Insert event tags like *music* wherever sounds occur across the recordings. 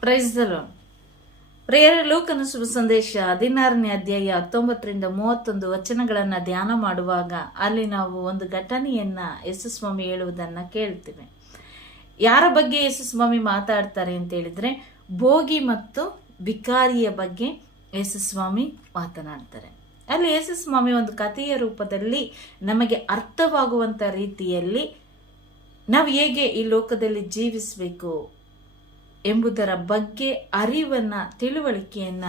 Price ಪ್ರೇಯರ, ಲೋಕನ ಶುಭ ಸಂದೇಶ ಹದಿನಾರನೇ ಅಧ್ಯಾಯ ಹತ್ತೊಂಬತ್ತರಿಂದ ಮೂವತ್ತೊಂದು ವಚನಗಳನ್ನು ಧ್ಯಾನ ಮಾಡುವಾಗ ಅಲ್ಲಿ ನಾವು ಒಂದು ಘಟನೆಯನ್ನ ಯೇಸು ಸ್ವಾಮಿ ಹೇಳುವುದನ್ನ ಕೇಳ್ತೇವೆ. ಯಾರ ಬಗ್ಗೆ ಯೇಸು ಸ್ವಾಮಿ ಮಾತಾಡ್ತಾರೆ ಅಂತ ಹೇಳಿದ್ರೆ, ಭೋಗಿ ಮತ್ತು ಭಿಕಾರಿಯ ಬಗ್ಗೆ ಯೇಸು ಸ್ವಾಮಿ ಮಾತನಾಡ್ತಾರೆ. ಅಲ್ಲಿ ಯೇಸು ಸ್ವಾಮಿ ಒಂದು ಕಥೆಯ ರೂಪದಲ್ಲಿ ನಮಗೆ ಅರ್ಥವಾಗುವಂತ ರೀತಿಯಲ್ಲಿ ನಾವು ಹೇಗೆ ಈ ಲೋಕದಲ್ಲಿ ಜೀವಿಸಬೇಕು ಎಂಬುದರ ಬಗ್ಗೆ ಅರಿವನ್ನ, ತಿಳುವಳಿಕೆಯನ್ನ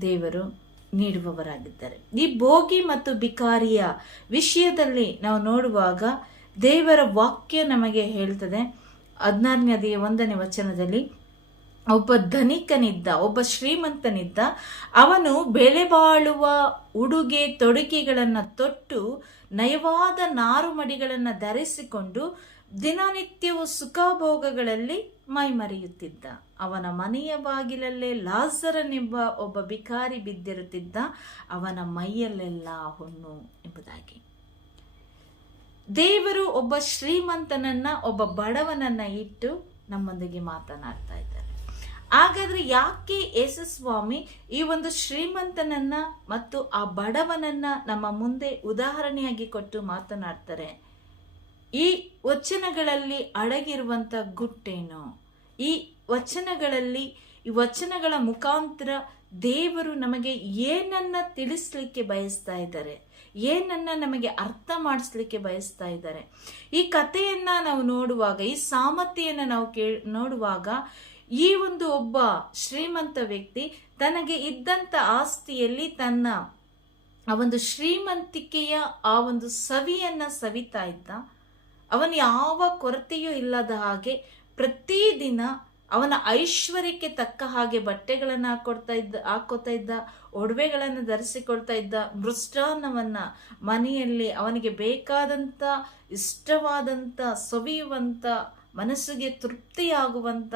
ದೇವರು ನೀಡುವವರಾಗಿದ್ದಾರೆ. ಈ ಭೋಗಿ ಮತ್ತು ಬಿಕಾರಿಯ ವಿಷಯದಲ್ಲಿ ನಾವು ನೋಡುವಾಗ ದೇವರ ವಾಕ್ಯ ನಮಗೆ ಹೇಳ್ತದೆ. ಹದಿನಾರನೇ ಒಂದನೇ ವಚನದಲ್ಲಿ, ಒಬ್ಬ ಧನಿಕನಿದ್ದ, ಒಬ್ಬ ಶ್ರೀಮಂತನಿದ್ದ, ಅವನು ಬೆಲೆ ಬಾಳುವ ಉಡುಗೆ ತೊಡುಗೆಗಳನ್ನು ತೊಟ್ಟು, ನಯವಾದ ನಾರುಮಡಿಗಳನ್ನು ಧರಿಸಿಕೊಂಡು ದಿನನಿತ್ಯವು ಸುಖಭೋಗಗಳಲ್ಲಿ ಮೈಮರೆಯುತ್ತಿದ್ದ. ಅವನ ಮನೆಯ ಬಾಗಿಲಲ್ಲೇ ಲಾಜರನೆಂಬ ಒಬ್ಬ ಬಿಕಾರಿ ಬಿದ್ದಿರುತ್ತಿದ್ದ. ಅವನ ಮೈಯಲ್ಲೆಲ್ಲ ಹುಣ್ಣು ಎಂಬುದಾಗಿ. ದೇವರು ಒಬ್ಬ ಶ್ರೀಮಂತನನ್ನ, ಒಬ್ಬ ಬಡವನನ್ನ ಇಟ್ಟು ನಮ್ಮೊಂದಿಗೆ ಮಾತನಾಡ್ತಾ ಇದ್ದಾರೆ. ಹಾಗಾದ್ರೆ ಯಾಕೆ ಯೇಸು ಸ್ವಾಮಿ ಈ ಒಂದು ಶ್ರೀಮಂತನನ್ನ ಮತ್ತು ಆ ಬಡವನನ್ನ ನಮ್ಮ ಮುಂದೆ ಉದಾಹರಣೆಯಾಗಿ ಕೊಟ್ಟು ಮಾತನಾಡ್ತಾರೆ? ಈ ವಚನಗಳಲ್ಲಿ ಅಡಗಿರುವಂತ ಗುಟ್ಟೇನು? ಈ ವಚನಗಳಲ್ಲಿ, ಈ ವಚನಗಳ ಮುಖಾಂತರ ದೇವರು ನಮಗೆ ಏನನ್ನ ತಿಳಿಸ್ಲಿಕ್ಕೆ ಬಯಸ್ತಾ ಇದ್ದಾರೆ, ಏನನ್ನ ನಮಗೆ ಅರ್ಥ ಮಾಡಿಸ್ಲಿಕ್ಕೆ ಬಯಸ್ತಾ ಇದ್ದಾರೆ. ಈ ಕಥೆಯನ್ನ ನಾವು ನೋಡುವಾಗ, ಈ ಸಾಮರ್ಥ್ಯನ ನಾವು ಕೇಳ್ ನೋಡುವಾಗ ಈ ಒಂದು ಒಬ್ಬ ಶ್ರೀಮಂತ ವ್ಯಕ್ತಿ ತನಗೆ ಇದ್ದಂತ ಆಸ್ತಿಯಲ್ಲಿ ತನ್ನ ಆ ಒಂದು ಶ್ರೀಮಂತಿಕೆಯ ಆ ಒಂದು ಸವಿಯನ್ನ ಸವಿತಾ ಇದ್ದ. ಅವನು ಯಾವ ಕೊರತೆಯೂ ಇಲ್ಲದ ಹಾಗೆ ಪ್ರತಿದಿನ ಅವನ ಐಶ್ವರ್ಯಕ್ಕೆ ತಕ್ಕ ಹಾಗೆ ಬಟ್ಟೆಗಳನ್ನು ಹಾಕೊಡ್ತಾ ಇದ್ದ, ಹಾಕೋತಾ ಇದ್ದ, ಒಡವೆಗಳನ್ನು ಧರಿಸಿಕೊಳ್ತಾ ಇದ್ದ ಮೃಷ್ಟಾನ್ನವನ್ನು ಮನೆಯಲ್ಲಿ ಅವನಿಗೆ ಬೇಕಾದಂತ, ಇಷ್ಟವಾದಂತ, ಸವಿಯುವಂತ, ಮನಸ್ಸಿಗೆ ತೃಪ್ತಿಯಾಗುವಂತ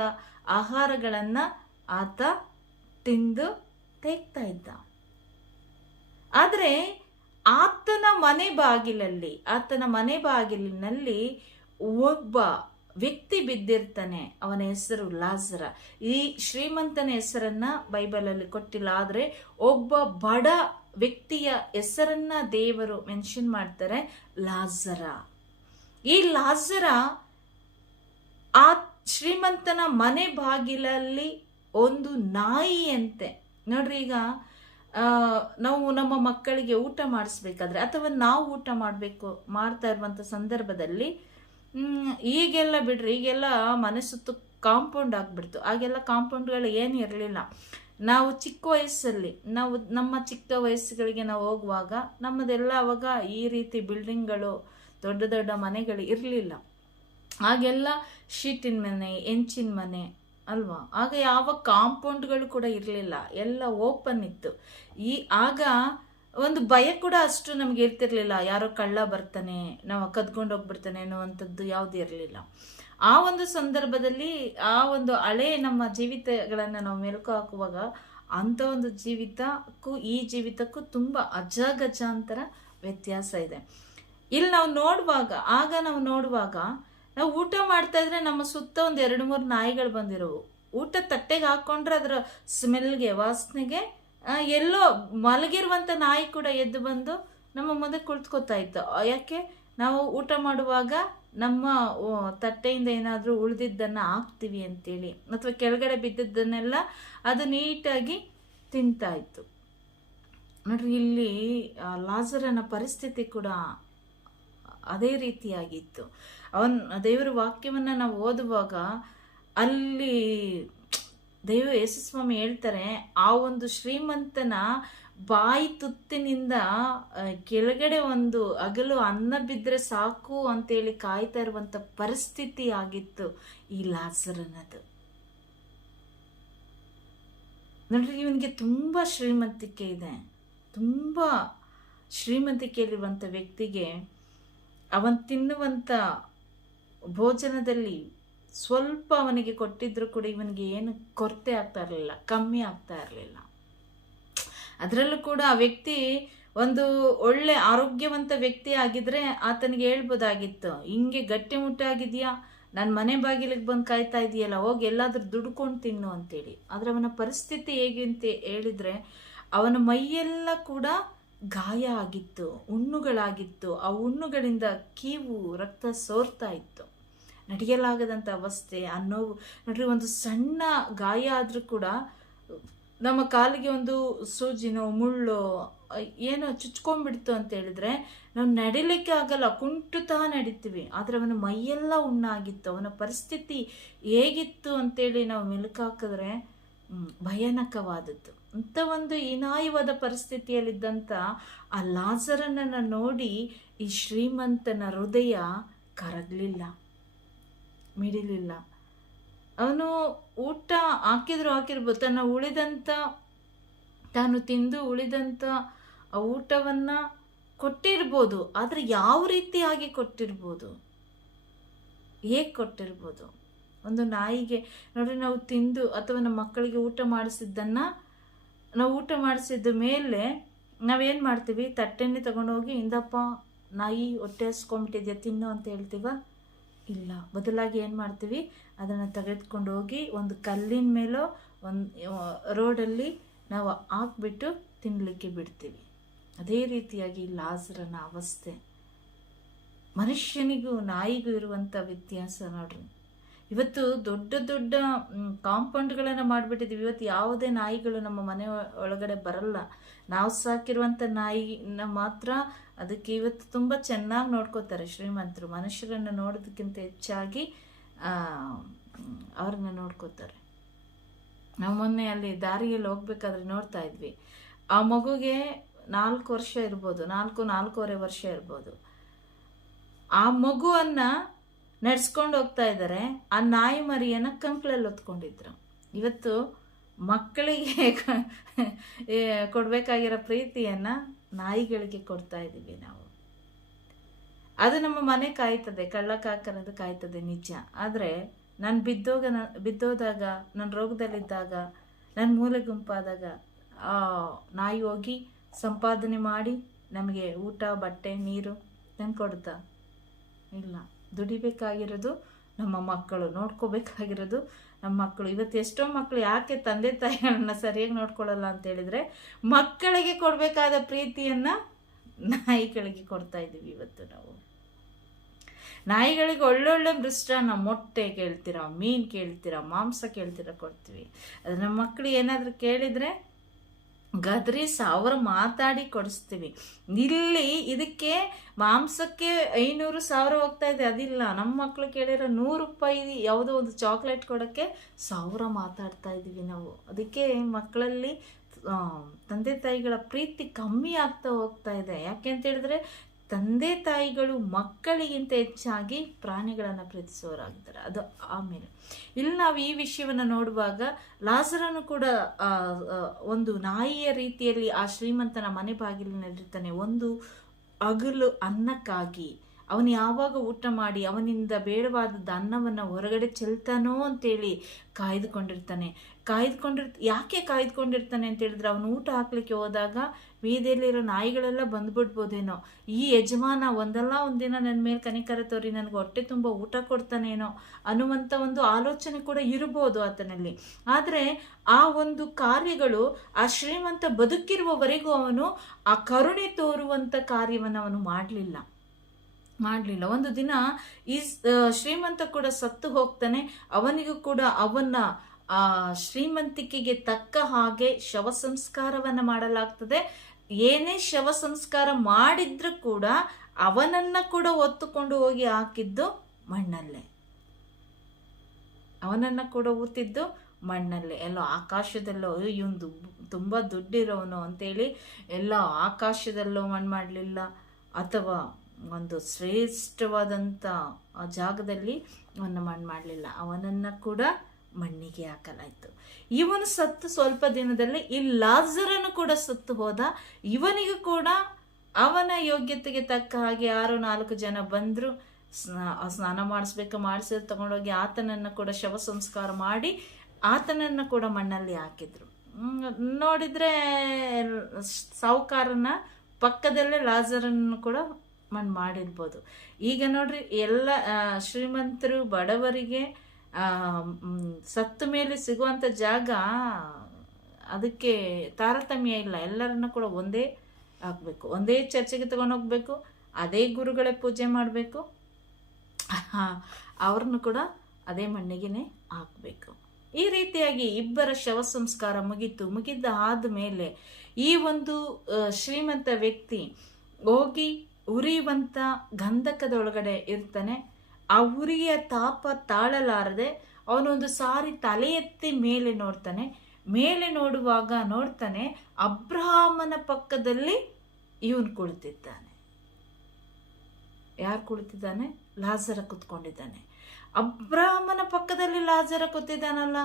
ಆಹಾರಗಳನ್ನು ಆತ ತಿಂದು ತೆಗ್ತಾ ಇದ್ದ. ಆದರೆ ಆತನ ಮನೆ ಬಾಗಿಲಲ್ಲಿ, ಆತನ ಮನೆ ಬಾಗಿಲಿನಲ್ಲಿ ಒಬ್ಬ ವ್ಯಕ್ತಿ ಬಿದ್ದಿರ್ತಾನೆ. ಅವನ ಹೆಸರು ಲಾಜರ. ಈ ಶ್ರೀಮಂತನ ಹೆಸರನ್ನ ಬೈಬಲಲ್ಲಿ ಕೊಟ್ಟಿಲ್ಲ. ಆದ್ರೆ ಒಬ್ಬ ಬಡ ವ್ಯಕ್ತಿಯ ಹೆಸರನ್ನ ದೇವರು ಮೆನ್ಷನ್ ಮಾಡ್ತಾರೆ ಲಾಜರ. ಈ ಲಾಜರ ಆ ಶ್ರೀಮಂತನ ಮನೆ ಬಾಗಿಲಲ್ಲಿ ಒಂದು ನಾಯಿಯಂತೆ. ನೋಡ್ರಿ ಈಗ ನಾವು ನಮ್ಮ ಮಕ್ಕಳಿಗೆ ಊಟ ಮಾಡಿಸ್ಬೇಕಾದ್ರೆ ಅಥವಾ ನಾವು ಊಟ ಮಾಡಬೇಕು, ಮಾಡ್ತಾ ಇರುವಂಥ ಸಂದರ್ಭದಲ್ಲಿ ಈಗೆಲ್ಲ ಬಿಡ್ರಿ, ಈಗೆಲ್ಲ ಮನೆ ಕಾಂಪೌಂಡ್ ಆಗಿಬಿಡ್ತು. ಆಗೆಲ್ಲ ಕಾಂಪೌಂಡ್ಗಳು ಏನು ಇರಲಿಲ್ಲ. ನಾವು ಚಿಕ್ಕ ವಯಸ್ಸಲ್ಲಿ, ನಾವು ನಮ್ಮ ಚಿಕ್ಕ ವಯಸ್ಸುಗಳಿಗೆ ನಾವು ಹೋಗುವಾಗ ನಮ್ಮದೆಲ್ಲ ಅವಾಗ ಈ ರೀತಿ ಬಿಲ್ಡಿಂಗ್ಗಳು ದೊಡ್ಡ ದೊಡ್ಡ ಮನೆಗಳು ಇರಲಿಲ್ಲ. ಆಗೆಲ್ಲ ಶೀಟಿನ ಮನೆ ಎಂಚಿನ ಮನೆ ಅಲ್ವಾ? ಆಗ ಯಾವ ಕಾಂಪೌಂಡ್ಗಳು ಕೂಡ ಇರಲಿಲ್ಲ. ಎಲ್ಲ ಓಪನ್ ಇತ್ತು. ಈ ಆಗ ಒಂದು ಭಯ ಕೂಡ ಅಷ್ಟು ನಮ್ಗೆ ಇರ್ತಿರ್ಲಿಲ್ಲ. ಯಾರೋ ಕಳ್ಳ ಬರ್ತಾನೆ, ನಾವು ಕದ್ಕೊಂಡು ಹೋಗ್ಬಿಡ್ತಾನೆ ಅನ್ನುವಂಥದ್ದು ಯಾವುದು ಇರಲಿಲ್ಲ. ಆ ಒಂದು ಸಂದರ್ಭದಲ್ಲಿ ಆ ಒಂದು ಹಳೆ ನಮ್ಮ ಜೀವಿತಗಳನ್ನು ನಾವು ಮೆಲುಕು ಹಾಕುವಾಗ ಅಂಥ ಒಂದು ಜೀವಿತಕ್ಕೂ, ಈ ಜೀವಿತಕ್ಕೂ ತುಂಬ ಅಜಗಜಾಂತರ ವ್ಯತ್ಯಾಸ ಇದೆ. ಇಲ್ಲಿ ನಾವು ನೋಡುವಾಗ, ಆಗ ನಾವು ನೋಡುವಾಗ ನಾವು ಊಟ ಮಾಡ್ತಾ ಇದ್ರೆ ನಮ್ಮ ಸುತ್ತ ಒಂದು ಎರಡು ಮೂರು ನಾಯಿಗಳು ಬಂದಿರೋವು. ಊಟ ತಟ್ಟೆಗೆ ಹಾಕೊಂಡ್ರೆ ಅದರ ಸ್ಮೆಲ್ಗೆ, ವಾಸನೆಗೆ ಎಲ್ಲೋ ಮಲಗಿರುವಂತ ನಾಯಿ ಕೂಡ ಎದ್ದು ಬಂದು ನಮ್ಮ ಮುಂದೆ ಕುಳಿತುಕೊತಾ ಇತ್ತು. ಯಾಕೆ? ನಾವು ಊಟ ಮಾಡುವಾಗ ನಮ್ಮ ತಟ್ಟೆಯಿಂದ ಏನಾದರೂ ಉಳಿದಿದ್ದನ್ನು ಹಾಕ್ತೀವಿ ಅಂತೇಳಿ. ಅಥವಾ ಕೆಳಗಡೆ ಬಿದ್ದಿದ್ದನ್ನೆಲ್ಲ ಅದು ನೀಟಾಗಿ ತಿಂತಾ ಇತ್ತು. ನೋಡ್ರಿ, ಇಲ್ಲಿ ಲಾಜರನ ಪರಿಸ್ಥಿತಿ ಕೂಡ ಅದೇ ರೀತಿಯಾಗಿತ್ತು. ಅವನ್, ದೇವರ ವಾಕ್ಯವನ್ನ ನಾವು ಓದುವಾಗ ಅಲ್ಲಿ ದೇವ ಯೇಸುಸ್ವಾಮಿ ಹೇಳ್ತಾರೆ, ಆ ಒಂದು ಶ್ರೀಮಂತನ ಬಾಯಿ ತುತ್ತಿನಿಂದ ಕೆಳಗಡೆ ಒಂದು ಅಗಲು ಅನ್ನ ಬಿದ್ದರೆ ಸಾಕು ಅಂತೇಳಿ ಕಾಯ್ತಾ ಇರುವಂತ ಪರಿಸ್ಥಿತಿ ಆಗಿತ್ತು ಈ ಲಾಸರನದು. ನೋಡ್ರಿ, ಇವನಿಗೆ ತುಂಬಾ ಶ್ರೀಮಂತಿಕೆ ಇದೆ. ತುಂಬಾ ಶ್ರೀಮಂತಿಕೆಯಲ್ಲಿರುವಂಥ ವ್ಯಕ್ತಿಗೆ ಅವನ್ ತಿನ್ನುವಂಥ ಭೋಜನದಲ್ಲಿ ಸ್ವಲ್ಪ ಅವನಿಗೆ ಕೊಟ್ಟಿದ್ರು ಕೂಡ ಇವನಿಗೆ ಏನು ಕೊರತೆ ಆಗ್ತಾ ಇರಲಿಲ್ಲ, ಕಮ್ಮಿ ಆಗ್ತಾ ಇರಲಿಲ್ಲ. ಅದರಲ್ಲೂ ಕೂಡ ಆ ವ್ಯಕ್ತಿ ಒಂದು ಒಳ್ಳೆ ಆರೋಗ್ಯವಂತ ವ್ಯಕ್ತಿ ಆಗಿದ್ರೆ ಆತನಿಗೆ ಹೇಳ್ಬೋದಾಗಿತ್ತು, ಹಿಂಗೆ ಗಟ್ಟಿಮುಟ್ಟಾಗಿದೆಯಾ ನನ್ನ ಮನೆ ಬಾಗಿಲಿಗೆ ಬಂದು ಕಾಯ್ತಾ ಇದೆಯಲ್ಲ, ಹೋಗಿ ಎಲ್ಲಾದರೂ ದುಡ್ಕೊಂಡು ತಿನ್ನು ಅಂತೇಳಿ. ಆದರೆ ಅವನ ಪರಿಸ್ಥಿತಿ ಹೇಗೆ ಅಂತ ಹೇಳಿದರೆ, ಅವನ ಮೈಯೆಲ್ಲ ಕೂಡ ಗಾಯ ಆಗಿತ್ತು ಹುಣ್ಣುಗಳಾಗಿತ್ತು ಆ ಹುಣ್ಣುಗಳಿಂದ ಕೀವು, ರಕ್ತ ಸೋರ್ತಾ ಇತ್ತು. ನಡೆಯಲಾಗದಂಥ ಅವಸ್ಥೆ ಅನ್ನೋ ನೋಡ್ರಿ, ಒಂದು ಸಣ್ಣ ಗಾಯ ಆದರೂ ಕೂಡ ನಮ್ಮ ಕಾಲಿಗೆ ಒಂದು ಸೂಜಿನೋ ಮುಳ್ಳೋ, ಏನೋ ಚುಚ್ಕೊಂಡ್ಬಿಡ್ತು ಅಂತ ಹೇಳಿದ್ರೆ ನಾವು ನಡಿಲಿಕ್ಕೆ ಆಗಲ್ಲ ಕುಂಟುತಾ ನಡಿತೀವಿ. ಆದರೆ ಅವನ ಮೈಯೆಲ್ಲ ಉಣ್ಣಾಗಿತ್ತು, ಅವನ ಪರಿಸ್ಥಿತಿ ಹೇಗಿತ್ತು ಅಂತೇಳಿ ನಾವು ಮೆಲುಕಾಕಿದ್ರೆ ಭಯಾನಕವಾದದ್ದು. ಅಂಥ ಒಂದು ಹೀನಾಯವಾದ ಪರಿಸ್ಥಿತಿಯಲ್ಲಿದ್ದಂಥ ಆ ಲಾಜರನನ್ನು ನೋಡಿ ಈ ಶ್ರೀಮಂತನ ಹೃದಯ ಕರಗಲಿಲ್ಲ. ಮಿಡಿಲಿಲ್ಲ. ಅವನು ಊಟ ಹಾಕಿದ್ರು ಹಾಕಿರ್ಬೋದು, ತನ್ನ ಉಳಿದಂಥ ತಾನು ತಿಂದು ಉಳಿದಂಥ ಊಟವನ್ನು ಕೊಟ್ಟಿರ್ಬೋದು, ಆದರೆ ಯಾವ ರೀತಿಯಾಗಿ ಕೊಟ್ಟಿರ್ಬೋದು? ಹೇಗೆ ಕೊಟ್ಟಿರ್ಬೋದು? ಒಂದು ನಾಯಿಗೆ, ನೋಡಿ ನಾವು ತಿಂದು ಅಥವಾ ನಮ್ಮ ಮಕ್ಕಳಿಗೆ ಊಟ ಮಾಡಿಸಿದ್ದನ್ನು, ನಾವು ಊಟ ಮಾಡಿಸಿದ ಮೇಲೆ ನಾವೇನು ಮಾಡ್ತೀವಿ? ತಟ್ಟೆನೇ ತಗೊಂಡೋಗಿ ಇಂದಪ್ಪ ನಾಯಿ ಹೊಟ್ಟೆ ಹಸ್ಕೊಂಬಿಟ್ಟಿದ್ಯಾ ತಿನ್ನು ಅಂತ ಹೇಳ್ತೀವ? ಇಲ್ಲ. ಬದಲಾಗಿ ಏನು ಮಾಡ್ತೀವಿ? ಅದನ್ನು ತೆಗೆದುಕೊಂಡು ಹೋಗಿ ಒಂದು ಕಲ್ಲಿನ ಮೇಲೋ ಒಂದು ರೋಡಲ್ಲಿ ನಾವು ಹಾಕ್ಬಿಟ್ಟು ತಿನ್ನಲಿಕ್ಕೆ ಬಿಡ್ತೀವಿ. ಅದೇ ರೀತಿಯಾಗಿ ಲಾಸರನ ಅವಸ್ಥೆ. ಮನುಷ್ಯನಿಗೂ ನಾಯಿಗೂ ಇರುವಂಥ ವ್ಯತ್ಯಾಸ ನೋಡ್ರಿ. ಇವತ್ತು ದೊಡ್ಡ ದೊಡ್ಡ ಕಾಂಪೌಂಡ್ಗಳನ್ನು ಮಾಡಿಬಿಟ್ಟಿದ್ದೀವಿ ಇವತ್ತು ಯಾವುದೇ ನಾಯಿಗಳು ನಮ್ಮ ಮನೆ ಒಳಗಡೆ ಬರಲ್ಲ. ನಾವು ಸಾಕಿರುವಂಥ ನಾಯಿನ ಮಾತ್ರ ಅದಕ್ಕೆ ಇವತ್ತು ತುಂಬ ಚೆನ್ನಾಗಿ ನೋಡ್ಕೋತಾರೆ ಶ್ರೀಮಂತರು. ಮನುಷ್ಯರನ್ನು ನೋಡೋದಕ್ಕಿಂತ ಹೆಚ್ಚಾಗಿ ಅವ್ರನ್ನ ನೋಡ್ಕೋತಾರೆ. ನಾವು ಮೊನ್ನೆ ಅಲ್ಲಿ ದಾರಿಯಲ್ಲಿ ಹೋಗ್ಬೇಕಾದ್ರೆ ನೋಡ್ತಾ ಇದ್ವಿ. ಆ ಮಗುಗೆ ನಾಲ್ಕು ವರ್ಷ ಇರ್ಬೋದು. ನಾಲ್ಕು, ನಾಲ್ಕೂವರೆ ವರ್ಷ ಇರ್ಬೋದು. ಆ ಮಗುವನ್ನ ನಡ್ಸ್ಕೊಂಡು ಹೋಗ್ತಾ ಇದ್ದಾರೆ ಆ ನಾಯಿ ಮರಿಯನ್ನ ಕಂಕ್ಳಲ್ಲಿ ಹೊತ್ಕೊಂಡಿದ್ರು. ಇವತ್ತು ಮಕ್ಕಳಿಗೆ *laughs* ಕೊಡಬೇಕಾಗಿರೋ ಪ್ರೀತಿಯನ್ನು ನಾಯಿಗಳಿಗೆ ಕೊಡ್ತಾ ಇದ್ದೀವಿ ನಾವು. ಅದು ನಮ್ಮ ಮನೆ ಕಾಯ್ತದೆ. ಕಳ್ಳ ಕಾಕರದು ಕಾಯ್ತದೆ ನಿಜ. ಆದರೆ ನಾನು ಬಿದ್ದೋಗ, ಬಿದ್ದೋದಾಗ, ನಾನು ರೋಗದಲ್ಲಿದ್ದಾಗ ನನ್ನ ಮೂಲೆ ಗುಂಪಾದಾಗ ನಾಯಿ ಹೋಗಿ ಸಂಪಾದನೆ ಮಾಡಿ ನಮಗೆ ಊಟ, ಬಟ್ಟೆ, ನೀರು ತಂದು ಕೊಡ್ತಾ ಇಲ್ಲ. ದುಡಿಬೇಕಾಗಿರೋದು, ನಮ್ಮ ಮಕ್ಕಳು ನೋಡ್ಕೋಬೇಕಾಗಿರೋದು, ನಮ್ಮ ಮಕ್ಕಳು. ಇವತ್ತು ಎಷ್ಟೋ ಮಕ್ಕಳು ಯಾಕೆ ತಂದೆ ತಾಯಿಗಳನ್ನ ಸರಿಯಾಗಿ ನೋಡ್ಕೊಳ್ಳಲ್ಲ ಅಂತ ಹೇಳಿದ್ರೆ, ಮಕ್ಕಳಿಗೆ ಕೊಡಬೇಕಾದ ಪ್ರೀತಿಯನ್ನ ನಾಯಿಗಳಿಗೆ ಕೊಡ್ತಾ ಇದ್ದೀವಿ ಇವತ್ತು ನಾವು. ನಾಯಿಗಳಿಗೆ ಒಳ್ಳೊಳ್ಳೆ ಮೃಷ್ಟಾನ ಮೊಟ್ಟೆ ಕೇಳ್ತೀರಾ, ಮೀನು ಕೇಳ್ತೀರಾ, ಮಾಂಸ ಕೇಳ್ತೀರಾ ಕೊಡ್ತೀವಿ. ಅದು ನಮ್ಮ ಮಕ್ಕಳು ಏನಾದರೂ ಕೇಳಿದರೆ ಗದ್ರಿ ಸಾವಿರ ಮಾತಾಡಿ ಕೊಡಿಸ್ತೀವಿ. ಇಲ್ಲಿ ಇದಕ್ಕೆ ಮಾಂಸಕ್ಕೆ ಐನೂರು ಸಾವಿರ ಹೋಗ್ತಾ ಇದೆ. ಅದಿಲ್ಲ. ನಮ್ಮ ಮಕ್ಕಳು ಕೇಳಿರೋ ನೂರು ರೂಪಾಯಿ ಯಾವುದೋ ಒಂದು ಚಾಕ್ಲೇಟ್ ಕೊಡೋಕ್ಕೆ ಸಾವಿರ ಮಾತಾಡ್ತಾ ಇದ್ದೀವಿ ನಾವು. ಅದಕ್ಕೆ ಮಕ್ಕಳಲ್ಲಿ ತಂದೆ ತಾಯಿಗಳ ಪ್ರೀತಿ ಕಮ್ಮಿ ಆಗ್ತಾ ಹೋಗ್ತಾ ಇದೆ. ಯಾಕೆ ಅಂತ ಹೇಳಿದ್ರೆ ತಂದೆ ತಾಯಿಗಳು ಮಕ್ಕಳಿಗಿಂತ ಹೆಚ್ಚಾಗಿ ಪ್ರಾಣಿಗಳನ್ನು ಪ್ರೀತಿಸುವವರಾಗಿದ್ದಾರೆ ಅದು ಆಮೇಲೆ. ಇಲ್ಲಿ ನಾವು ಈ ವಿಷಯವನ್ನು ನೋಡುವಾಗ ಲಾಸರನು ಕೂಡ ಒಂದು ನಾಯಿಯ ರೀತಿಯಲ್ಲಿ ಆ ಶ್ರೀಮಂತನ ಮನೆ ಬಾಗಿಲಿನಲ್ಲಿರ್ತಾನೆ. ಒಂದು ಅಗಲು ಅನ್ನಕ್ಕಾಗಿ ಅವನು ಯಾವಾಗ ಊಟ ಮಾಡಿ ಅವನಿಂದ ಬೇಡವಾದದ್ದು ಅನ್ನವನ್ನು ಹೊರಗಡೆ ಚೆಲ್ತಾನೋ ಅಂತೇಳಿ ಕಾಯ್ದುಕೊಂಡಿರ್ತಾನೆ. ಕಾಯ್ದುಕೊಂಡಿರ್, ಯಾಕೆ ಕಾಯ್ದುಕೊಂಡಿರ್ತಾನೆ ಅಂತ ಹೇಳಿದ್ರೆ ಅವನು ಊಟ ಹಾಕ್ಲಿಕ್ಕೆ ಹೋದಾಗ ಬೀದಿಯಲ್ಲಿರೋ ನಾಯಿಗಳೆಲ್ಲ ಬಂದ್ಬಿಡ್ಬೋದೇನೋ? ಈ ಯಜಮಾನ ಒಂದಲ್ಲ ಒಂದಿನ ನನ್ನ ಮೇಲೆ ಕನಿಕರ ತೋರಿ ನನಗೆ ಹೊಟ್ಟೆ ತುಂಬ ಊಟ ಕೊಡ್ತಾನೇನೋ ಅನ್ನುವಂಥ ಒಂದು ಆಲೋಚನೆ ಕೂಡ ಇರಬಹುದು ಆತನಲ್ಲಿ. ಆದರೆ ಆ ಒಂದು ಕಾರ್ಯಗಳು, ಆ ಶ್ರೀಮಂತ ಬದುಕಿರುವವರೆಗೂ ಅವನು ಆ ಕರುಣೆ ತೋರುವಂಥ ಕಾರ್ಯವನ್ನು ಅವನು ಮಾಡಲಿಲ್ಲ. ಮಾಡಲಿಲ್ಲ. ಒಂದು ದಿನ ಈ ಶ್ರೀಮಂತ ಕೂಡ ಸತ್ತು ಹೋಗ್ತಾನೆ. ಅವನಿಗೂ ಕೂಡ ಅವನ ಆ, ಶ್ರೀಮಂತಿಕೆಗೆ ತಕ್ಕ ಹಾಗೆ ಶವ ಸಂಸ್ಕಾರವನ್ನು ಮಾಡಲಾಗ್ತದೆ. ಏನೇ ಶವ ಸಂಸ್ಕಾರ ಮಾಡಿದ್ರು ಕೂಡ ಅವನನ್ನ ಕೂಡ ಒತ್ತುಕೊಂಡು ಹೋಗಿ ಹಾಕಿದ್ದು ಮಣ್ಣಲ್ಲೇ. ಅವನನ್ನ ಕೂಡ ಊತಿದ್ದು ಮಣ್ಣಲ್ಲೇ. ಎಲ್ಲೋ ಆಕಾಶದಲ್ಲೋ ಇವನು ತುಂಬ ದುಡ್ಡಿರೋನು ಅಂತೇಳಿ ಎಲ್ಲ ಆಕಾಶದಲ್ಲೋ ಮಣ್ಣು ಮಾಡಲಿಲ್ಲ. ಅಥವಾ ಒಂದು ಶ್ರೇಷ್ಠವಾದಂಥ ಜಾಗದಲ್ಲಿ ಅವನ್ನ ಮಣ್ಣು ಮಾಡಲಿಲ್ಲ. ಅವನನ್ನು ಕೂಡ ಮಣ್ಣಿಗೆ ಹಾಕಲಾಯಿತು. ಇವನು ಸತ್ತು ಸ್ವಲ್ಪ ದಿನದಲ್ಲಿ ಈ ಲಾಜರನ್ನು ಕೂಡ ಸತ್ತು ಹೋದ. ಇವನಿಗೂ ಕೂಡ ಅವನ ಯೋಗ್ಯತೆಗೆ ತಕ್ಕ ಹಾಗೆ ಆರು, ನಾಲ್ಕು ಜನ ಬಂದರು. ಸ್ನಾನ ಮಾಡಿಸ್ಬೇಕು ಮಾಡಿಸಿ ತಗೊಂಡೋಗಿ ಆತನನ್ನು ಕೂಡ ಶವ ಸಂಸ್ಕಾರ ಮಾಡಿ ಆತನನ್ನು ಕೂಡ ಮಣ್ಣಲ್ಲಿ ಹಾಕಿದ್ರು. ನೋಡಿದರೆ ಸಾಹುಕಾರನ ಪಕ್ಕದಲ್ಲೇ ಲಾಜರನ್ನು ಕೂಡ ಮಣ್ಣು ಮಾಡಿರ್ಬೋದು. ಈಗ ನೋಡ್ರಿ, ಎಲ್ಲ ಶ್ರೀಮಂತರು, ಬಡವರಿಗೆ ಸತ್ತ ಮೇಲೆ ಸಿಗುವಂಥ ಜಾಗ ಅದಕ್ಕೆ ತಾರತಮ್ಯ ಇಲ್ಲ. ಎಲ್ಲರನ್ನ ಕೂಡ ಒಂದೇ ಹಾಕಬೇಕು. ಒಂದೇ ಚರ್ಚೆಗೆ ಹೋಗ್ಬೇಕು. ಅದೇ ಗುರುಗಳೇ ಪೂಜೆ ಮಾಡಬೇಕು. ಅವ್ರನ್ನು ಕೂಡ ಅದೇ ಮಣ್ಣಿಗೆನೇ ಹಾಕಬೇಕು. ಈ ರೀತಿಯಾಗಿ ಇಬ್ಬರ ಶವ ಸಂಸ್ಕಾರ ಮುಗಿತು. ಮುಗಿದ ಆದಮೇಲೆ ಈ ಒಂದು ಶ್ರೀಮಂತ ವ್ಯಕ್ತಿ ಹೋಗಿ ಉರಿಯುವಂಥ ಗಂಧಕದೊಳಗಡೆ ಇರ್ತಾನೆ. ಆ ಉರಿಯ ತಾಪ ತಾಳಲಾರದೆ ಅವನೊಂದು ಸಾರಿ ತಲೆ ಎತ್ತಿ ಮೇಲೆ ನೋಡ್ತಾನೆ. ಮೇಲೆ ನೋಡುವಾಗ ನೋಡ್ತಾನೆ, ಅಬ್ರಹಾಮನ ಪಕ್ಕದಲ್ಲಿ ಇವನು ಕುಳಿತಿದ್ದಾನೆ. ಯಾರು ಕುಳಿತಿದ್ದಾನೆ? ಲಾಜರ ಕುತ್ಕೊಂಡಿದ್ದಾನೆ. ಅಬ್ರಾಹ್ಮನ ಪಕ್ಕದಲ್ಲಿ ಲಾಜರ ಕೂತಿದ್ದಾನಲ್ಲ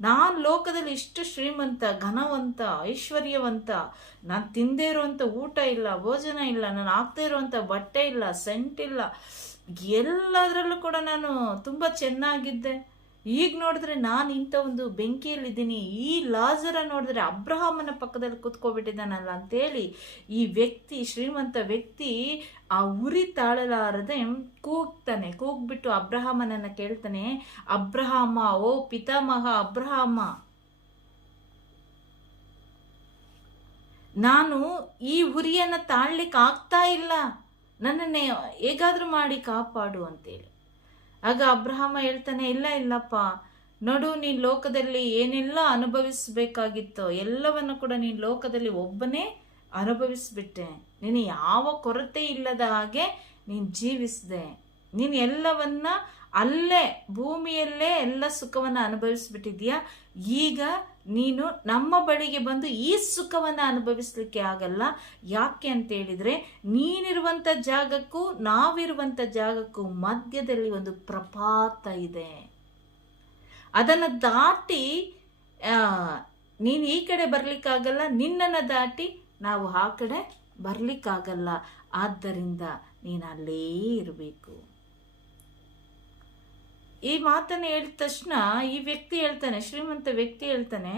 ನಾನು ಲೋಕದಲ್ಲಿ ಇಷ್ಟು ಶ್ರೀಮಂತ, ಘನವಂತ, ಐಶ್ವರ್ಯವಂತ, ನಾನು ತಿಂದೇ ಇರುವಂಥ ಊಟ ಇಲ್ಲ, ಭೋಜನ ಇಲ್ಲ, ನಾನು ಹಾಕ್ದೇ ಇರುವಂಥ ಬಟ್ಟೆ ಇಲ್ಲ ಸೆಂಟ್ ಇಲ್ಲ ಎಲ್ಲದರಲ್ಲೂ ಕೂಡ ನಾನು ತುಂಬ ಚೆನ್ನಾಗಿದ್ದೆ. ಈಗ ನೋಡಿದ್ರೆ ನಾನು ಇಂಥ ಒಂದು ಬೆಂಕಿಯಲ್ಲಿದ್ದೀನಿ, ಈ ಲಾಜರ ನೋಡಿದ್ರೆ ಅಬ್ರಹಾಮನ ಪಕ್ಕದಲ್ಲಿ ಕುತ್ಕೊಬಿಟ್ಟಿದ್ದಾನಲ್ಲ ಅಂತೇಳಿ ಈ ವ್ಯಕ್ತಿ, ಶ್ರೀಮಂತ ವ್ಯಕ್ತಿ ಆ ಉರಿ ತಾಳಲಾರದೆ ಕೂಗ್ತಾನೆ, ಕೂಗ್ಬಿಟ್ಟು ಅಬ್ರಹಾಮನನ್ನ ಕೇಳ್ತಾನೆ, ಅಬ್ರಹಾಮ, ಓ ಪಿತಾಮಹ, ಅಬ್ರಹಾಮ. ನಾನು ಈ ಹುರಿಯನ್ನ ತಾಳ್ಲಿಕ್ಕೆ ಆಗ್ತಾ ಇಲ್ಲ. ನನ್ನನ್ನೇ ಹೇಗಾದರೂ ಮಾಡಿ ಕಾಪಾಡು ಅಂತೇಳಿ. ಆಗ ಅಬ್ರಹಾಮ ಹೇಳ್ತಾನೆ, ಇಲ್ಲ, ಇಲ್ಲಪ್ಪ, ನೋಡು, ನೀನ್ ಲೋಕದಲ್ಲಿ ಏನೆಲ್ಲ ಅನುಭವಿಸ್ಬೇಕಾಗಿತ್ತೋ ಎಲ್ಲವನ್ನು ಕೂಡ ನೀನ್ ಲೋಕದಲ್ಲಿ ಒಬ್ಬನೇ ಅನುಭವಿಸ್ಬಿಟ್ಟೆ. ನೀನು ಯಾವ ಕೊರತೆ ಇಲ್ಲದ ಹಾಗೆ ನೀನ್ ಜೀವಿಸಿದೆ. ನೀನು ಎಲ್ಲವನ್ನ ಅಲ್ಲೇ, ಭೂಮಿಯಲ್ಲೇ ಎಲ್ಲ ಸುಖವನ್ನ ಅನುಭವಿಸ್ಬಿಟ್ಟಿದ್ಯಾ ಈಗ ನೀನು ನಮ್ಮ ಬಳಿಗೆ ಬಂದು ಈ ಸುಖವನ್ನು ಅನುಭವಿಸ್ಲಿಕ್ಕೆ ಆಗಲ್ಲ. ಯಾಕೆ ಅಂತ ಹೇಳಿದ್ರೆ ನೀನಿರುವಂತ ಜಾಗಕ್ಕೂ ನಾವಿರುವಂತ ಜಾಗಕ್ಕೂ ಮಧ್ಯದಲ್ಲಿ ಒಂದು ಪ್ರಪಾತ ಇದೆ. ಅದನ್ನು ದಾಟಿ ನೀನು ಈ ಕಡೆ ಬರ್ಲಿಕ್ಕಾಗಲ್ಲ, ನಿನ್ನನ್ನು ದಾಟಿ ನಾವು ಆ ಕಡೆ ಬರ್ಲಿಕ್ಕಾಗಲ್ಲ. ಆದ್ದರಿಂದ ನೀನು ಅಲ್ಲೇ ಇರಬೇಕು. ಈ ಮಾತನ್ನು ಹೇಳಿದ ತಕ್ಷಣ ಈ ವ್ಯಕ್ತಿ ಹೇಳ್ತಾನೆ, ಶ್ರೀಮಂತ ವ್ಯಕ್ತಿ ಹೇಳ್ತಾನೆ,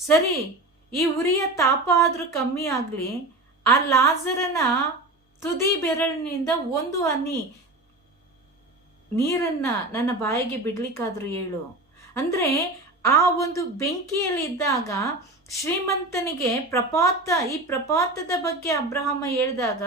ಸರಿ, ಈ ಉರಿಯ ತಾಪ ಆದರೂ ಕಮ್ಮಿ ಆಗಲಿ, ಆ ಲಾಜರನ ತುದಿ ಬೆರಳಿನಿಂದ ಒಂದು ಹನಿ ನೀರನ್ನು ನನ್ನ ಬಾಯಿಗೆ ಬಿಡ್ಲಿಕ್ಕಾದ್ರೂ ಹೇಳು. ಅಂದರೆ ಆ ಒಂದು ಬೆಂಕಿಯಲ್ಲಿ ಇದ್ದಾಗ ಶ್ರೀಮಂತನಿಗೆ ಪ್ರಪಾತ, ಈ ಪ್ರಪಾತದ ಬಗ್ಗೆ ಅಬ್ರಹಾಮ ಹೇಳಿದಾಗ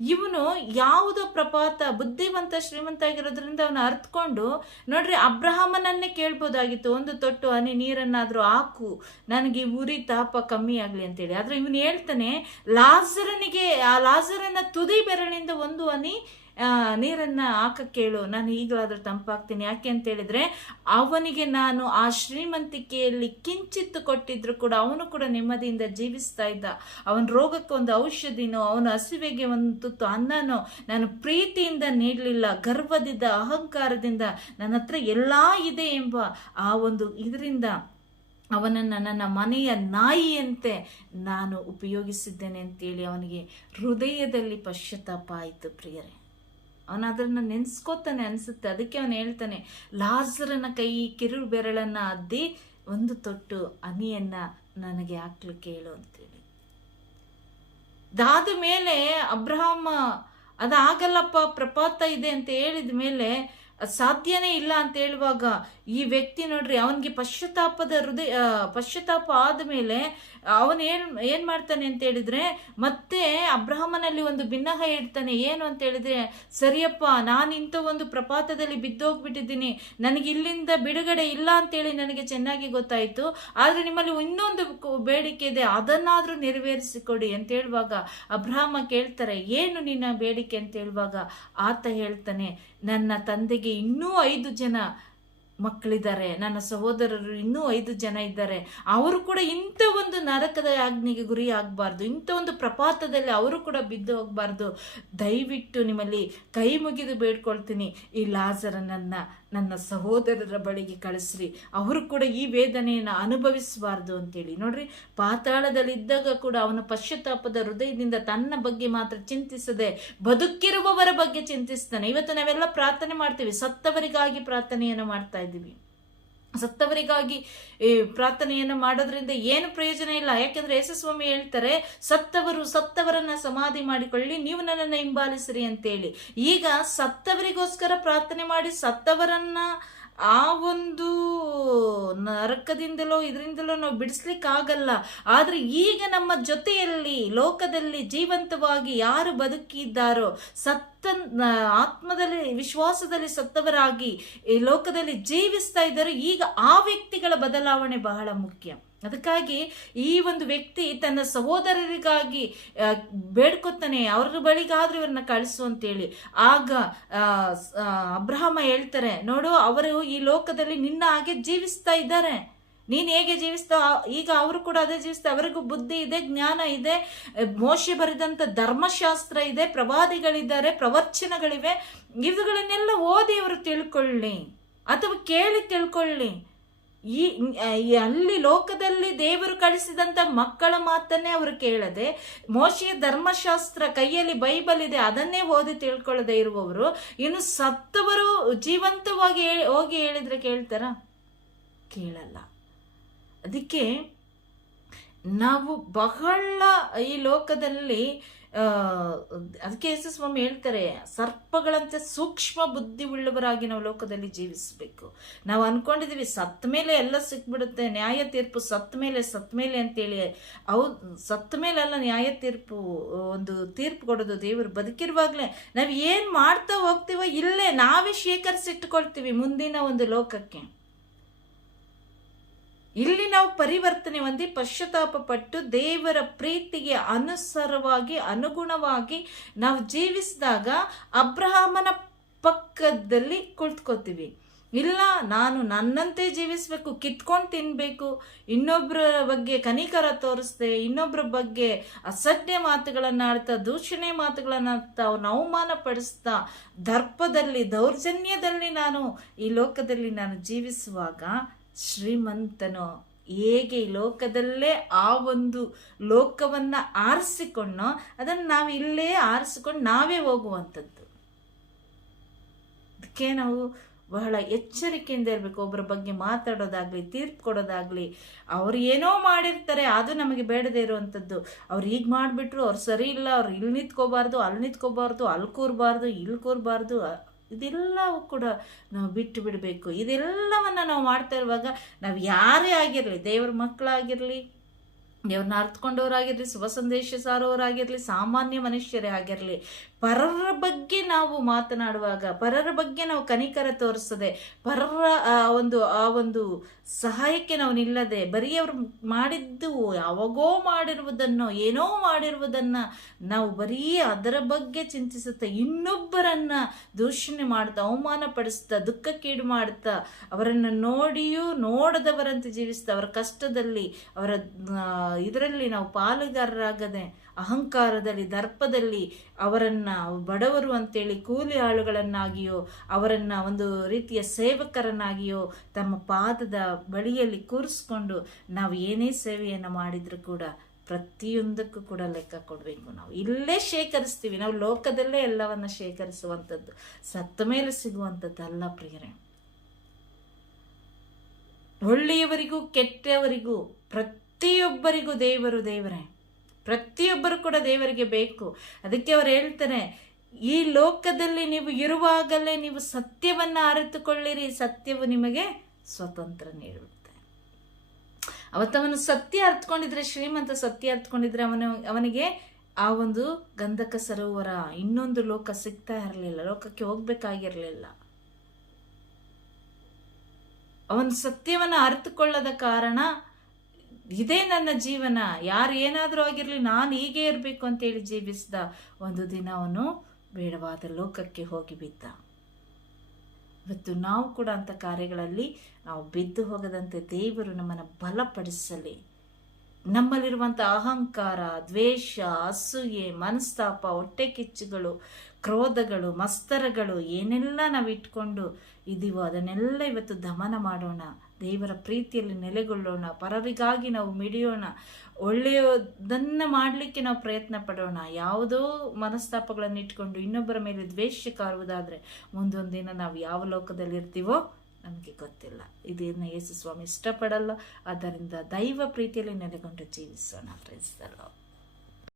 ಇವನು ಯಾವುದೋ ಪ್ರಪಾತ, ಬುದ್ಧಿವಂತ ಶ್ರೀಮಂತ ಆಗಿರೋದ್ರಿಂದ ಅವನು ಅರ್ಥಕೊಂಡು ನೋಡ್ರಿ, ಅಬ್ರಹಾಮನನ್ನೇ ಕೇಳ್ಬೋದಾಗಿತ್ತು. ಒಂದು ತೊಟ್ಟು ಹನಿ ನೀರನ್ನಾದರೂ ಹಾಕು. ನನಗೆ ಉರಿ ತಾಪ ಕಮ್ಮಿ ಆಗಲಿ ಅಂತೇಳಿ. ಆದರೆ ಇವನು ಹೇಳ್ತಾನೆ, ಲಾಜರನಿಗೆ, ಆ ಲಾಜರನ ತುದಿ ಬೆರಳಿಂದ ಒಂದು ಹನಿ ನೀರನ್ನ ಕೇಳು. ನಾನು ಈಗಲಾದ್ರೂ ತಂಪಾಗ್ತೀನಿ. ಯಾಕೆ ಅಂತ ಹೇಳಿದ್ರೆ, ಅವನಿಗೆ ನಾನು ಆ ಶ್ರೀಮಂತಿಕೆಯಲ್ಲಿ ಕಿಂಚಿತ್ತು ಕೊಟ್ಟಿದ್ರು ಕೂಡ ಅವನು ಕೂಡ ನೆಮ್ಮದಿಯಿಂದ ಜೀವಿಸ್ತಾ ಇದ್ದ. ಅವನ ರೋಗಕ್ಕೆ ಒಂದು ಔಷಧಿನೋ, ಅವನ ಹಸಿವೆಗೆ ಒಂದು ತುತ್ತು ಅನ್ನನೋ, ನಾನು ಪ್ರೀತಿಯಿಂದ ನೀಡಲಿಲ್ಲ, ಗರ್ವದಿಂದ, ಅಹಂಕಾರದಿಂದ ನನ್ನ ಹತ್ರ ಎಲ್ಲಾ ಇದೆ ಎಂಬ ಆ ಒಂದು ಇದರಿಂದ ಅವನನ್ನು ನನ್ನ ಮನೆಯ ನಾಯಿಯಂತೆ ನಾನು ಉಪಯೋಗಿಸಿದ್ದೇನೆ ಅಂತೇಳಿ ಅವನಿಗೆ ಹೃದಯದಲ್ಲಿ ಪಶ್ಚಾತ್ತಾಪ ಆಯಿತು ಪ್ರಿಯರೇ. ಅವನು ಅದನ್ನು ನೆನೆಸ್ಕೋತಾನೆ ಅನಿಸುತ್ತೆ. ಅದಕ್ಕೆ ಅವನು ಹೇಳ್ತಾನೆ, ಲಾಜರನ ಕೈ ಕಿರು ಬೆರಳನ್ನ ಅದ್ದಿ ಒಂದು ತೊಟ್ಟು ಅನಿಯನ್ನ ನನಗೆ ಹಾಕ್ಲಿಕ್ಕೆ ಹೇಳು ಅಂತೇಳಿ. ಅದಾದ ಮೇಲೆ ಅಬ್ರಹಾಮ, ಅದಾಗಲ್ಲಪ್ಪ, ಪ್ರಪಾತ ಇದೆ ಅಂತ ಹೇಳಿದ ಮೇಲೆ ಸಾಧ್ಯನೇ ಇಲ್ಲ ಅಂತ ಹೇಳುವಾಗ ಈ ವ್ಯಕ್ತಿ ನೋಡ್ರಿ, ಅವನಿಗೆ ಪಶ್ಚಾತ್ತಾಪದ ಹೃದಯ ಪಶ್ಚಾತ್ತಾಪ ಆದಮೇಲೆ ಅವನು ಏನು ಏನು ಮಾಡ್ತಾನೆ ಅಂತ ಹೇಳಿದ್ರೆ, ಮತ್ತೆ ಅಬ್ರಹಮನಲ್ಲಿ ಒಂದು ಭಿನ್ನಹ ಇಡ್ತಾನೆ. ಏನು ಅಂತ ಹೇಳಿದ್ರೆ, ಸರಿಯಪ್ಪ, ನಾನು ಇಂಥ ಒಂದು ಪ್ರಪಾತದಲ್ಲಿ ಬಿದ್ದೋಗ್ಬಿಟ್ಟಿದ್ದೀನಿ. ನನಗೆ ಇಲ್ಲಿಂದ ಬಿಡುಗಡೆ ಇಲ್ಲ ಅಂತೇಳಿ ನನಗೆ ಚೆನ್ನಾಗಿ ಗೊತ್ತಾಯಿತು. ಆದರೆ ನಿಮ್ಮಲ್ಲಿ ಇನ್ನೊಂದು ಬೇಡಿಕೆ ಇದೆ. ಅದನ್ನಾದರೂ ನೆರವೇರಿಸಿಕೊಡಿ ಅಂತ ಹೇಳುವಾಗ ಅಬ್ರಹಮ ಕೇಳ್ತಾರೆ, ಏನು ನಿನ್ನ ಬೇಡಿಕೆ? ಅಂತ ಹೇಳುವಾಗ ಆತ ಹೇಳ್ತಾನೆ ನನ್ನ ತಂದೆಗೆ ಇನ್ನೂ ಐದು ಜನ ಮಕ್ಕಳಿದ್ದಾರೆ, ನನ್ನ ಸಹೋದರರು ಇನ್ನೂ ಐದು ಜನ ಇದ್ದಾರೆ. ಅವರು ಕೂಡ ಇಂಥ ಒಂದು ನರಕದ ಆಜ್ಞೆಗೆ ಗುರಿ ಆಗಬಾರ್ದು, ಇಂಥ ಒಂದು ಪ್ರಪಾತದಲ್ಲಿ ಅವರು ಕೂಡ ಬಿದ್ದು ಹೋಗಬಾರ್ದು. ದಯವಿಟ್ಟು ನಿಮ್ಮಲ್ಲಿ ಕೈ ಮುಗಿದು ಬೇಡ್ಕೊಳ್ತೀನಿ. ಈ ಲಾಜರನನ್ನ ನನ್ನ ಸಹೋದರರ ಬಳಿಗೆ ಕಳಿಸ್ರಿ. ಅವರು ಕೂಡ ಈ ವೇದನೆಯನ್ನು ಅನುಭವಿಸಬಾರ್ದು ಅಂತೇಳಿ. ನೋಡ್ರಿ, ಪಾತಾಳದಲ್ಲಿದ್ದಾಗ ಕೂಡ ಅವನ ಪಶ್ಚಾತ್ತಾಪದ ಹೃದಯದಿಂದ ತನ್ನ ಬಗ್ಗೆ ಮಾತ್ರ ಚಿಂತಿಸದೆ ಬದುಕಿರುವವರ ಬಗ್ಗೆ ಚಿಂತಿಸ್ತಾನೆ. ಇವತ್ತು ನಾವೆಲ್ಲ ಪ್ರಾರ್ಥನೆ ಮಾಡ್ತೀವಿ. ಸತ್ತವರಿಗಾಗಿ ಪ್ರಾರ್ಥನೆಯನ್ನು ಮಾಡ್ತಾ ಇದ್ದೀವಿ. ಸತ್ತವರಿಗಾಗಿ ಪ್ರಾರ್ಥನೆಯನ್ನು ಮಾಡೋದ್ರಿಂದ ಏನು ಪ್ರಯೋಜನ ಇಲ್ಲ. ಯಾಕೆಂದ್ರೆ ಯೇಸುಸ್ವಾಮಿ ಹೇಳ್ತಾರೆ, ಸತ್ತವರು ಸತ್ತವರನ್ನ ಸಮಾಧಿ ಮಾಡಿಕೊಳ್ಳಿ, ನೀವು ನನ್ನನ್ನು ಹಿಂಬಾಲಿಸಿರಿ ಅಂತೇಳಿ. ಈಗ ಸತ್ತವರಿಗೋಸ್ಕರ ಪ್ರಾರ್ಥನೆ ಮಾಡಿ ಸತ್ತವರನ್ನ ಆ ಒಂದು ನರಕದಿಂದಲೋ ಇದರಿಂದಲೋ ನಾವು ಬಿಡಿಸ್ಲಿಕ್ಕಾಗಲ್ಲ. ಆದರೆ ಈಗ ನಮ್ಮ ಜೊತೆಯಲ್ಲಿ, ಲೋಕದಲ್ಲಿ ಜೀವಂತವಾಗಿ ಯಾರು ಬದುಕಿದ್ದಾರೋ, ಸತ್ತ ಆತ್ಮದಲ್ಲಿ, ವಿಶ್ವಾಸದಲ್ಲಿ ಸತ್ತವರಾಗಿ ಈ ಲೋಕದಲ್ಲಿ ಜೀವಿಸ್ತಾ ಇದ್ದಾರೆ ಈಗ ಆ ವ್ಯಕ್ತಿಗಳ ಬದಲಾವಣೆ ಬಹಳ ಮುಖ್ಯ. ಅದಕ್ಕಾಗಿ ಈ ಒಂದು ವ್ಯಕ್ತಿ ತನ್ನ ಸಹೋದರರಿಗಾಗಿ ಬೇಡ್ಕೊತಾನೆ, ಅವ್ರ ಬಳಿಗಾದ್ರೂ ಇವ್ರನ್ನ ಕಳಿಸು ಅಂತೇಳಿ. ಆಗ ಅಬ್ರಹಾಮ ಹೇಳ್ತಾರೆ, ನೋಡು, ಅವರು ಈ ಲೋಕದಲ್ಲಿ ನಿನ್ನ ಹಾಗೆ ಜೀವಿಸ್ತಾ ಇದ್ದಾರೆ. ನೀನು ಹೇಗೆ ಜೀವಿಸ್ತಾ, ಈಗ ಅವರು ಕೂಡ ಅದೇ ಜೀವಿಸ್ತಾ, ಅವರಿಗೂ ಬುದ್ಧಿ ಇದೆ, ಜ್ಞಾನ ಇದೆ, ಮೋಶೆ ಬರೆದಂತ ಧರ್ಮಶಾಸ್ತ್ರ ಇದೆ, ಪ್ರವಾದಿಗಳಿದ್ದಾರೆ, ಪ್ರವಚನಗಳಿವೆ, ಇವುಗಳನ್ನೆಲ್ಲ ಓದಿ ಅವರು ತಿಳ್ಕೊಳ್ಳಿ. ಅಥವಾ ಕೇಳಿ ತಿಳ್ಕೊಳ್ಳಿ. ಈ ಅಲ್ಲಿ ಲೋಕದಲ್ಲಿ ದೇವರು ಕಳಿಸಿದಂತ ಮಕ್ಕಳ ಮಾತನ್ನೇ ಅವರು ಕೇಳದೆ, ಮೋಶಿಯ ಧರ್ಮಶಾಸ್ತ್ರ ಕೈಯಲ್ಲಿ ಬೈಬಲ್ ಇದೆ, ಅದನ್ನೇ ಓದಿ ತಿಳ್ಕೊಳ್ಳದೆ ಇರುವವರು, ಇನ್ನು ಸತ್ತವರು ಜೀವಂತವಾಗಿ ಹೋಗಿ ಹೇಳಿದ್ರೆ ಕೇಳ್ತಾರ? ಕೇಳಲ್ಲ. ಅದಕ್ಕೆ ನಾವು ಬಹಳ ಈ ಲೋಕದಲ್ಲಿ ಅದಕ್ಕೆ ಎಸ್ ಎಸ್ ಮಮ್ಮಿ ಹೇಳ್ತಾರೆ, ಸರ್ಪಗಳಂತೆ ಸೂಕ್ಷ್ಮ ಬುದ್ಧಿ ಉಳ್ಳವರಾಗಿ ನಾವು ಲೋಕದಲ್ಲಿ ಜೀವಿಸಬೇಕು. ನಾವು ಅನ್ಕೊಂಡಿದೀವಿ ಸತ್ತ ಮೇಲೆ ಎಲ್ಲ ಸಿಕ್ಬಿಡುತ್ತೆ, ನ್ಯಾಯ ತೀರ್ಪು ಸತ್ತ ಮೇಲೆ ಸತ್ತ ಮೇಲೆ ಅಂತೇಳಿ. ಅವು ಸತ್ತ ಮೇಲೆ ಅಲ್ಲ, ನ್ಯಾಯ ತೀರ್ಪು, ಒಂದು ತೀರ್ಪು ಕೊಡೋದು ದೇವರು ಬದುಕಿರುವಾಗಲೇ. ನಾವು ಏನು ಮಾಡ್ತಾ ಹೋಗ್ತೀವೋ ಇಲ್ಲೇ, ನಾವೇ ಶೇಖರಿಸಿಟ್ಕೊಳ್ತೀವಿ ಮುಂದಿನ ಒಂದು ಲೋಕಕ್ಕೆ. ಇಲ್ಲಿ ನಾವು ಪರಿವರ್ತನೆ ಹೊಂದಿ ಪಶ್ಚಾತ್ತಾಪ ಪಟ್ಟು ದೇವರ ಪ್ರೀತಿಗೆ ಅನುಸಾರವಾಗಿ, ಅನುಗುಣವಾಗಿ ನಾವು ಜೀವಿಸಿದಾಗ ಅಬ್ರಹಾಮನ ಪಕ್ಕದಲ್ಲಿ ಕುಳಿತುಕೋತೀವಿ ಇಲ್ಲ, ನಾನು ನನ್ನಂತೆ ಜೀವಿಸಬೇಕು, ಕಿತ್ಕೊಂಡು ತಿನ್ಬೇಕು ಇನ್ನೊಬ್ಬರ ಬಗ್ಗೆ ಕನಿಕರ ತೋರಿಸ್ದೆ ಇನ್ನೊಬ್ಬರ ಬಗ್ಗೆ ಅಸಡ್ಡೆ ಮಾತುಗಳನ್ನು ಆಡ್ತಾ ದೂಷಣೆ ಮಾತುಗಳನ್ನು ಆಡ್ತಾ ಅವಮಾನ ಪಡಿಸ್ತಾ ದರ್ಪದಲ್ಲಿ, ದೌರ್ಜನ್ಯದಲ್ಲಿ ನಾನು ಈ ಲೋಕದಲ್ಲಿ ನಾನು ಜೀವಿಸುವಾಗ ಶ್ರೀಮಂತನು, ಹೇಗೆ ಲೋಕದಲ್ಲೇ ಆ ಒಂದು ಲೋಕವನ್ನ ಆರಿಸಿಕೊಂಡೋ ಅದನ್ನು ನಾವು ಇಲ್ಲೇ ಆರಿಸಿಕೊಂಡು ನಾವೇ ಹೋಗುವಂಥದ್ದು. ಅದಕ್ಕೆ ನಾವು ಬಹಳ ಎಚ್ಚರಿಕೆಯಿಂದ ಇರಬೇಕು. ಒಬ್ಬರ ಬಗ್ಗೆ ಮಾತಾಡೋದಾಗ್ಲಿ, ತೀರ್ಪು ಕೊಡೋದಾಗ್ಲಿ, ಅವ್ರು ಏನೋ ಮಾಡಿರ್ತಾರೆ, ಅದು ನಮಗೆ ಬೇಡದೇ ಇರುವಂಥದ್ದು. ಅವ್ರು ಈಗ ಮಾಡಿಬಿಟ್ರು, ಅವ್ರು ಸರಿ ಇಲ್ಲ, ಅವ್ರು ಇಲ್ಲಿ ನಿಂತ್ಕೋಬಾರ್ದು ಅಲ್ಲಿ ನಿಂತ್ಕೋಬಾರ್ದು ಅಲ್ಲಿ ಕೂರಬಾರ್ದು ಇಲ್ಲಿ ಕೂರಬಾರ್ದು ಇದೆಲ್ಲವೂ ಕೂಡ ನಾವು ಬಿಟ್ಟು ಬಿಡಬೇಕು. ಇದೆಲ್ಲವನ್ನು ನಾವು ಮಾಡ್ತಾ ಇರುವಾಗ ನಾವು ಯಾರೇ ಆಗಿರಲಿ, ದೇವ್ರ ಮಕ್ಕಳಾಗಿರಲಿ, ದೇವ್ರನ್ನ ಅರ್ಥಕೊಂಡವರಾಗಿರಲಿ ಶುಭ ಸಂದೇಶ ಸಾರೋರಾಗಿರಲಿ ಸಾಮಾನ್ಯ ಮನುಷ್ಯರೇ ಆಗಿರಲಿ ಪರರ ಬಗ್ಗೆ ನಾವು ಮಾತನಾಡುವಾಗ, ಪರರ ಬಗ್ಗೆ ನಾವು ಕನಿಕರ ತೋರಿಸದೆ, ಪರರ, ಆ, ಒಂದು ಆ ಒಂದು ಸಹಾಯಕ್ಕೆ ನಾವು ನಿಲ್ಲದೆ, ಬರೀ ಅವರು ಮಾಡಿದ್ದು ಯಾವಾಗೋ ಮಾಡಿರುವುದನ್ನು, ಏನೋ ಮಾಡಿರುವುದನ್ನ ನಾವು ಬರೀ ಅದರ ಬಗ್ಗೆ ಚಿಂತಿಸುತ್ತಾ, ಇನ್ನೊಬ್ಬರನ್ನ ದೂಷಣೆ ಮಾಡ್ತಾ ಅವಮಾನ ಪಡಿಸ್ತಾ ದುಃಖಕ್ಕೀಡು ಮಾಡ್ತಾ ಅವರನ್ನು ನೋಡಿಯೂ ನೋಡದವರಂತೆ ಜೀವಿಸ್ತಾ ಅವರ ಕಷ್ಟದಲ್ಲಿ, ಅವರ ಇದರಲ್ಲಿ ನಾವು ಪಾಲುಗಾರರಾಗದೆ ಅಹಂಕಾರದಲ್ಲಿ, ದರ್ಪದಲ್ಲಿ ಅವರನ್ನು ಬಡವರು ಅಂತೇಳಿ ಕೂಲಿ ಆಳುಗಳನ್ನಾಗಿಯೋ, ಅವರನ್ನು ಒಂದು ರೀತಿಯ ಸೇವಕರನ್ನಾಗಿಯೋ ತಮ್ಮ ಪಾದದ ಬಳಿಯಲ್ಲಿ ಕೂರಿಸ್ಕೊಂಡು ನಾವು ಏನೇ ಸೇವೆಯನ್ನು ಮಾಡಿದರೂ ಕೂಡ ಪ್ರತಿಯೊಂದಕ್ಕೂ ಕೂಡ ಲೆಕ್ಕ ಕೊಡಬೇಕು ನಾವು. ಇಲ್ಲೇ ಶೇಖರಿಸ್ತೀವಿ. ನಾವು ಲೋಕದಲ್ಲೇ ಎಲ್ಲವನ್ನ ಶೇಖರಿಸುವಂಥದ್ದು, ಸತ್ತ ಮೇಲೆ ಸಿಗುವಂಥದ್ದಲ್ಲ ಪ್ರಿಯರೇ. ಒಳ್ಳೆಯವರಿಗೂ ಕೆಟ್ಟವರಿಗೂ ಪ್ರತಿಯೊಬ್ಬರಿಗೂ ದೇವರು ದೇವರೇ. ಪ್ರತಿಯೊಬ್ಬರು ಕೂಡ ದೇವರಿಗೆ ಬೇಕು. ಅದಕ್ಕೆ ಅವರು ಹೇಳ್ತಾರೆ, ಈ ಲೋಕದಲ್ಲಿ ನೀವು ಇರುವಾಗಲೇ ನೀವು ಸತ್ಯವನ್ನು ಅರಿತುಕೊಳ್ಳಿರಿ, ಸತ್ಯವು ನಿಮಗೆ ಸ್ವತಂತ್ರ ನೀಡುತ್ತೆ. ಅವತ್ತವನು ಸತ್ಯ ಅರ್ಥಕೊಂಡಿದ್ರೆ ಶ್ರೀಮಂತ ಸತ್ಯ ಅರ್ಥಕೊಂಡಿದ್ರೆ ಅವನು, ಅವನಿಗೆ ಆ ಒಂದು ಗಂಧಕ ಸರೋವರ, ಇನ್ನೊಂದು ಲೋಕ ಸಿಗ್ತಾ ಇರಲಿಲ್ಲ, ಲೋಕಕ್ಕೆ ಹೋಗ್ಬೇಕಾಗಿರಲಿಲ್ಲ. ಅವನು ಸತ್ಯವನ್ನು ಅರಿತುಕೊಳ್ಳದ ಕಾರಣ ಇದೇ ನನ್ನ ಜೀವನ ಯಾರು ಏನಾದರೂ ಆಗಿರಲಿ ನಾನು ಹೀಗೆ ಇರಬೇಕು ಅಂತೇಳಿ ಜೀವಿಸಿದ ಒಂದು ದಿನ ಅವನು ಬೇಡವಾದ ಲೋಕಕ್ಕೆ ಹೋಗಿ ಬಿದ್ದ. ಇವತ್ತು ನಾವು ಕೂಡ ಅಂಥ ಕಾರ್ಯಗಳಲ್ಲಿ ನಾವು ಬಿದ್ದು ಹೋಗದಂತೆ ದೇವರು ನಮ್ಮನ್ನು ಬಲಪಡಿಸಲಿ. ನಮ್ಮಲ್ಲಿರುವಂಥ ಅಹಂಕಾರ, ದ್ವೇಷ, ಅಸೂಯೆ, ಮನಸ್ತಾಪ ಹೊಟ್ಟೆ ಕಿಚ್ಚುಗಳು ಕ್ರೋಧಗಳು, ಮಸ್ತರಗಳು ಏನೆಲ್ಲ ನಾವು ಇಟ್ಕೊಂಡು ಇದೀವೋ ಅದನ್ನೆಲ್ಲ ಇವತ್ತು ದಮನ ಮಾಡೋಣ. ದೇವರ ಪ್ರೀತಿಯಲ್ಲಿ ನೆಲೆಗೊಳ್ಳೋಣ, ಪರರಿಗಾಗಿ ನಾವು ಮಿಡಿಯೋಣ, ಒಳ್ಳೆಯದನ್ನು ಮಾಡಲಿಕ್ಕೆ ನಾವು ಪ್ರಯತ್ನ ಪಡೋಣ. ಯಾವುದೋ ಮನಸ್ತಾಪಗಳನ್ನು ಇಟ್ಕೊಂಡು ಇನ್ನೊಬ್ಬರ ಮೇಲೆ ದ್ವೇಷ ಕಾರುವುದಾದರೆ ಮುಂದೊಂದು ದಿನ ನಾವು ಯಾವ ಲೋಕದಲ್ಲಿ ಇರ್ತೀವೋ ನಮಗೆ ಗೊತ್ತಿಲ್ಲ. ಇದನ್ನು ಯೇಸು ಸ್ವಾಮಿ ಇಷ್ಟಪಡಲ್ಲ. ಆದ್ದರಿಂದ ದೈವ ಪ್ರೀತಿಯಲ್ಲಿ ನೆಲೆಗೊಂಡು ಜೀವಿಸೋಣ. ಫ್ರೆಂಡ್ಸ್